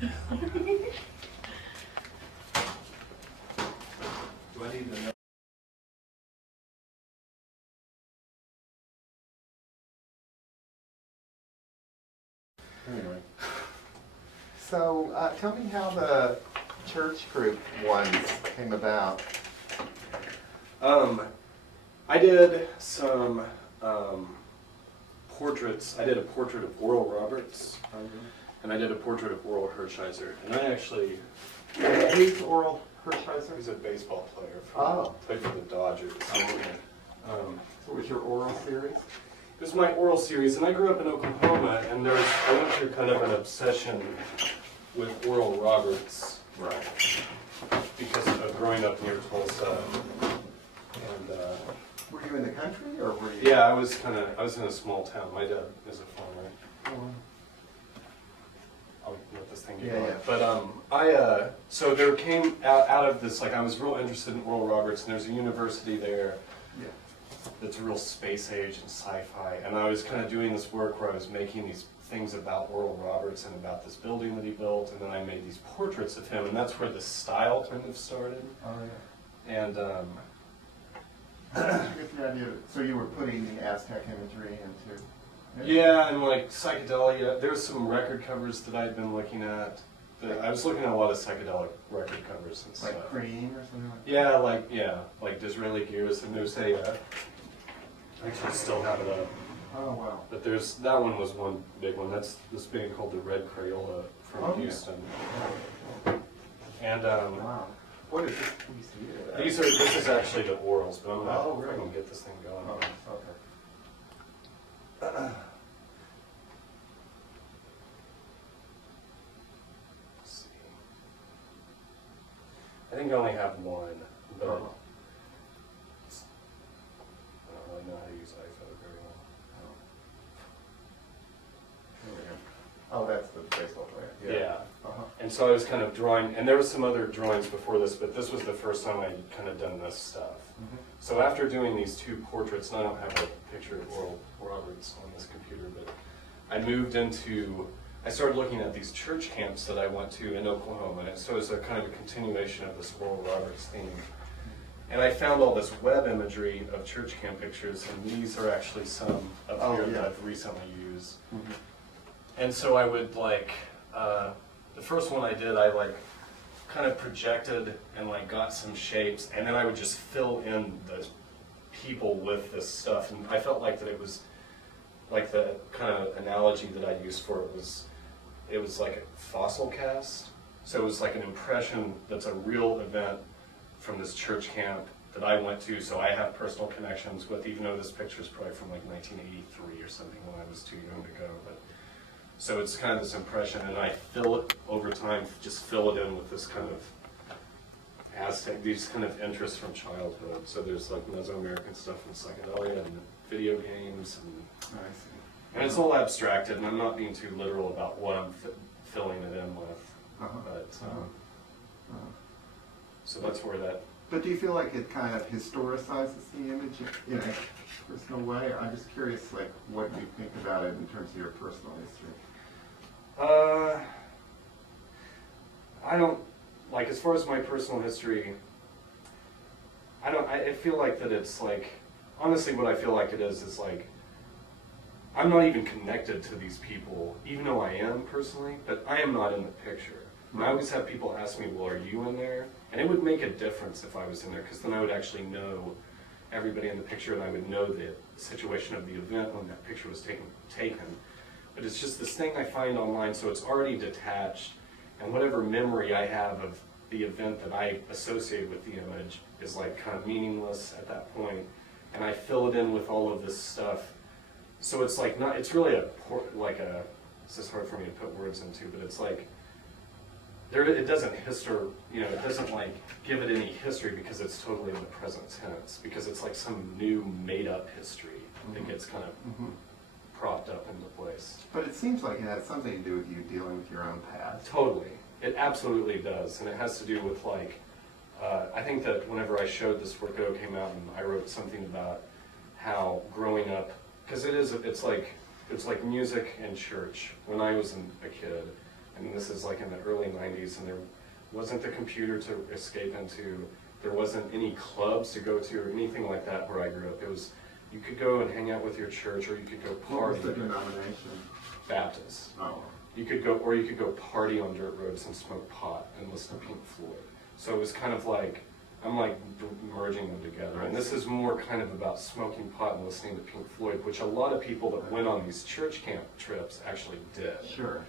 Do I need to know? Anyway. So tell me how the church group ones came about. I did some portraits. I did a portrait of Oral Roberts, and I did a portrait of Oral Hershiser. And I actually... Who's Oral Hershiser? He's a baseball player. Played for the Dodgers. So it was your oral series? It was my oral series, and I grew up in Oklahoma, and I went through kind of an obsession with Oral Roberts. Right. Because of growing up near Tulsa. And were you in the country, or were you? yeah, I was in a small town. My dad is a farmer. Oh. I'll let this thing get Yeah, going. yeah. But so there came out of this, like I was real interested in Oral Roberts, and there's a university there Yeah. that's real space age and sci-fi, and I was kind of doing this work where I was making these things about Oral Roberts and about this building that he built, and then I made these portraits of him, and that's where the style kind of started. Oh yeah. And How did you get the idea? So you were putting the Aztec imagery into. yeah, and like psychedelia. There's some record covers that I'd been looking at. I was looking at a lot of psychedelic record covers and stuff. Like Cream or something like that? Yeah, like Disraeli Gears, and there's a. I actually still have it up. Oh wow. But that one was one big one. That's this band called the Red Crayola from Oh, yeah. Houston. And Wow. What is this piece here? this is actually the orals, but I'm not Oh, really? going to get this thing going. Oh, okay. Let's see. I think I only have one, but I don't really know how to use iPhoto very well. Here we go. Oh, that's the baseball player. Yeah. Uh-huh. And so I was kind of drawing, and there were some other drawings before this, but this was the first time I'd kind of done this stuff. Mm-hmm. So after doing these two portraits, and I don't have a picture of Oral Roberts on this computer, but I started looking at these church camps that I went to in Oklahoma, and so it was a kind of a continuation of this Oral Roberts theme. And I found all this web imagery of church camp pictures, and these are actually some up here that I've recently used. Mm-hmm. And so I would the first one I did, I kind of projected and got some shapes, and then I would just fill in the people with this stuff, and I felt like that it was like the kind of analogy that I used for it was like a fossil cast. So it was like an impression that's a real event from this church camp that I went to, so I have personal connections with, even though this picture is probably from 1983 or something when I was too young to go. But so it's kind of this impression, and I fill it over time, just fill it in with this kind of Aztec, these kind of interests from childhood. So there's Mesoamerican stuff and psychedelia and video games, I see. and it's all abstracted, and I'm not being too literal about what I'm filling it in with. Uh-huh. But Uh-huh. so that's where that. But do you feel like it kind of historicizes the image in a personal way? I'm just curious, what you think about it in terms of your personal history. I don't, as far as my personal history, I feel like that it's honestly what I feel like it is I'm not even connected to these people, even though I am personally, but I am not in the picture. And I always have people ask me, well, are you in there? And it would make a difference if I was in there, because then I would actually know everybody in the picture, and I would know the situation of the event when that picture was taken. But it's just this thing I find online, so it's already detached, and whatever memory I have of the event that I associate with the image is kind of meaningless at that point, and I fill it in with all of this stuff. So it's it's really it's just hard for me to put words into, but it's it doesn't it doesn't give it any history, because it's totally in the present tense, because it's some new made up history that gets kind of propped up into place. But it seems like it has something to do with you dealing with your own past. Totally. It absolutely does. And it has to do with I think that whenever I showed this work, it came out, and I wrote something about how growing up, because it's like music and church when I was a kid. and this is like in the early 90s, and there wasn't the computer to escape into, there wasn't any clubs to go to or anything like that where I grew up. It was, you could go and hang out with your church, or you could go What was party. the denomination? Baptist. Oh. You could go, or you could go party on dirt roads and smoke pot and listen to Pink Floyd. So it was kind of like, I'm like merging them together. And this is more kind of about smoking pot and listening to Pink Floyd, which a lot of people that went on these church camp trips actually did. Sure.